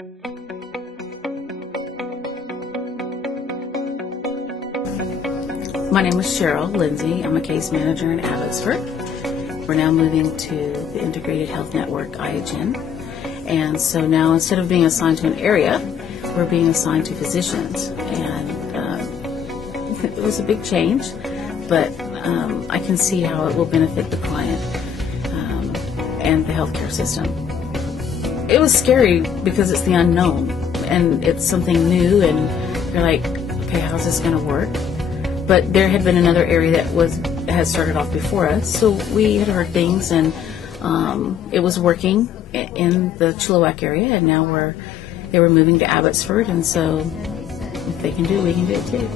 My name is Cheryl Lindsay. I'm a case manager in Abbotsford. We're now moving to the Integrated Health Network, IHN. And so now instead of being assigned to an area, we're being assigned to physicians. And it was a big change, but I can see how it will benefit the client and the healthcare system. It was scary because it's the unknown and it's something new, and you're like, okay, how's this going to work? But there had been another area that had started off before us, so we had heard things, and it was working in the Chilliwack area, and now they were moving to Abbotsford, and so if they can do it, we can do it too.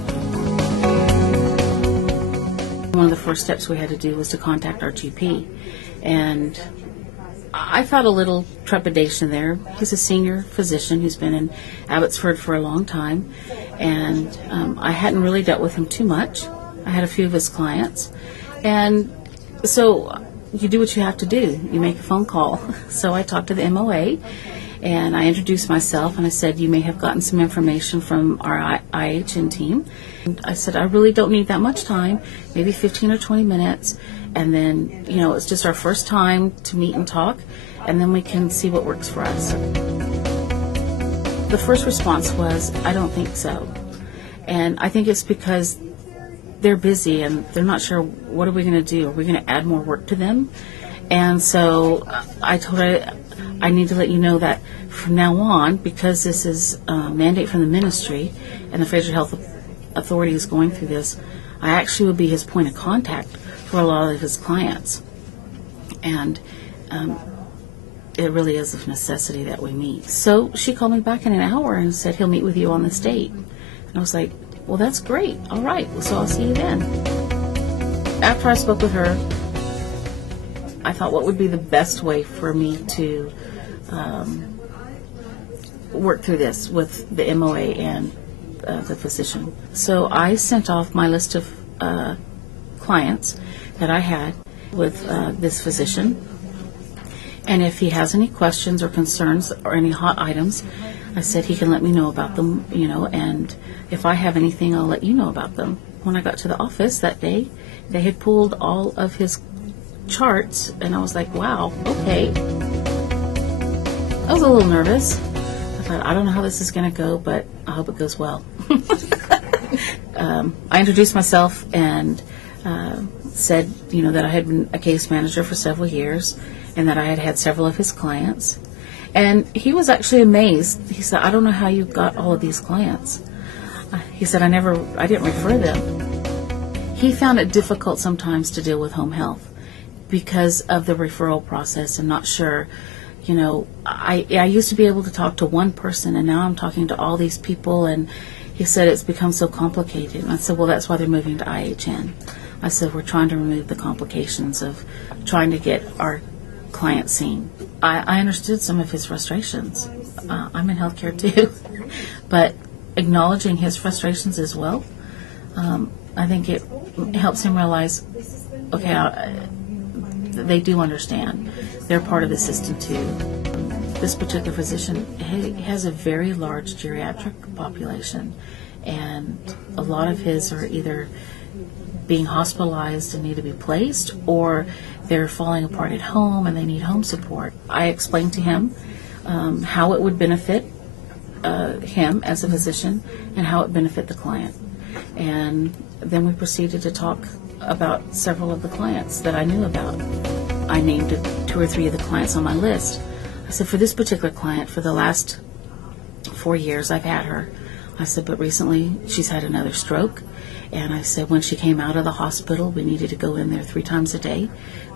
One of the first steps we had to do was to contact our GP, and I felt a little trepidation there. He's a senior physician who's been in Abbotsford for a long time, and I hadn't really dealt with him too much. I had a few of his clients, and so you do what you have to do. You make a phone call. So I talked to the MOA, and I introduced myself, and I said, you may have gotten some information from our IHN team. And I said, I really don't need that much time, maybe 15 or 20 minutes, and then, it's just our first time to meet and talk, and then we can see what works for us. The first response was, I don't think so. And I think it's because they're busy and they're not sure, what are we going to do? Are we going to add more work to them? And so I told her, I need to let you know that from now on, because this is a mandate from the ministry and the Fraser Health Authority is going through this, I actually will be his point of contact for a lot of his clients. And it really is a necessity that we meet. So she called me back in an hour and said, he'll meet with you on this date. And I was like, well, that's great. All right. So I'll see you then. After I spoke with her, I thought, what would be the best way for me to work through this with the MOA and the physician. So I sent off my list of clients that I had with this physician. And if he has any questions or concerns or any hot items, I said he can let me know about them, and if I have anything, I'll let you know about them. When I got to the office that day, they had pulled all of his charts, and I was like, wow, okay. I was a little nervous. I thought, I don't know how this is going to go, but I hope it goes well. I introduced myself and said, that I had been a case manager for several years and that I had had several of his clients. And he was actually amazed. He said, I don't know how you got all of these clients. He said, I didn't refer them. He found it difficult sometimes to deal with home health because of the referral process and not sure. I used to be able to talk to one person, and now I'm talking to all these people, and he said it's become so complicated. And I said, well, that's why they're moving to IHN. I said, we're trying to remove the complications of trying to get our clients seen. I understood some of his frustrations. I'm in healthcare too. But acknowledging his frustrations as well, I think it helps him realize, okay, they do understand. They're part of the system too. This particular physician has a very large geriatric population, and a lot of his are either being hospitalized and need to be placed, or they're falling apart at home and they need home support. I explained to him how it would benefit him as a physician and how it would benefit the client. And then we proceeded to talk about several of the clients that I knew about. I named 2 or 3 of the clients on my list. I said, for this particular client, for the last 4 years I've had her. I said, but recently she's had another stroke. And I said, when she came out of the hospital, we needed to go in there 3 times a day.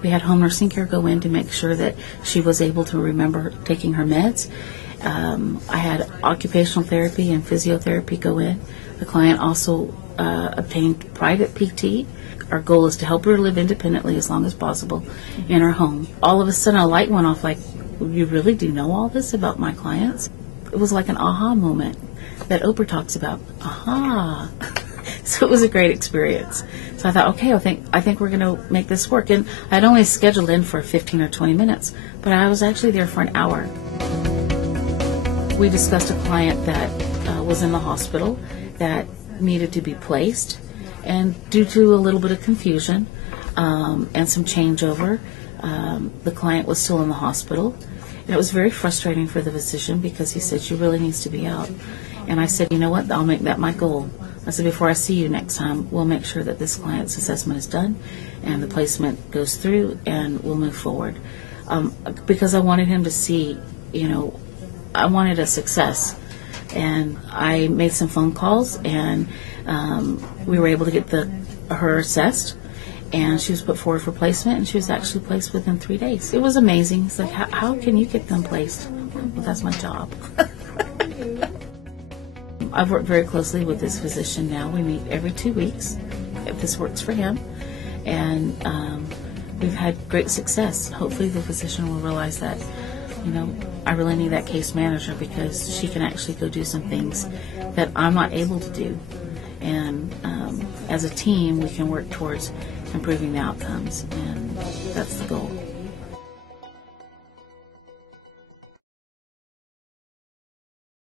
We had home nursing care go in to make sure that she was able to remember taking her meds. I had occupational therapy and physiotherapy go in. The client also obtained private PT. Our goal is to help her live independently as long as possible in her home. All of a sudden, a light went off, like, you really do know all this about my clients? It was like an aha moment that Oprah talks about. Aha! So it was a great experience. So I thought, okay, I think we're going to make this work. And I'd only scheduled in for 15 or 20 minutes, but I was actually there for an hour. We discussed a client that was in the hospital that needed to be placed, and due to a little bit of confusion and some changeover, the client was still in the hospital. And it was very frustrating for the physician because he said, she really needs to be out. And I said, you know what, I'll make that my goal. I said, before I see you next time, we'll make sure that this client's assessment is done and the placement goes through, and we'll move forward. Because I wanted him to see, I wanted a success. And I made some phone calls, and we were able to get her assessed, and she was put forward for placement, and she was actually placed within 3 days. It was amazing. He's like, how can you get them placed? Well, that's my job. I've worked very closely with this physician now. We meet every 2 weeks, if this works for him, and we've had great success. Hopefully the physician will realize that, I really need that case manager, because she can actually go do some things that I'm not able to do. And as a team, we can work towards improving the outcomes, and that's the goal.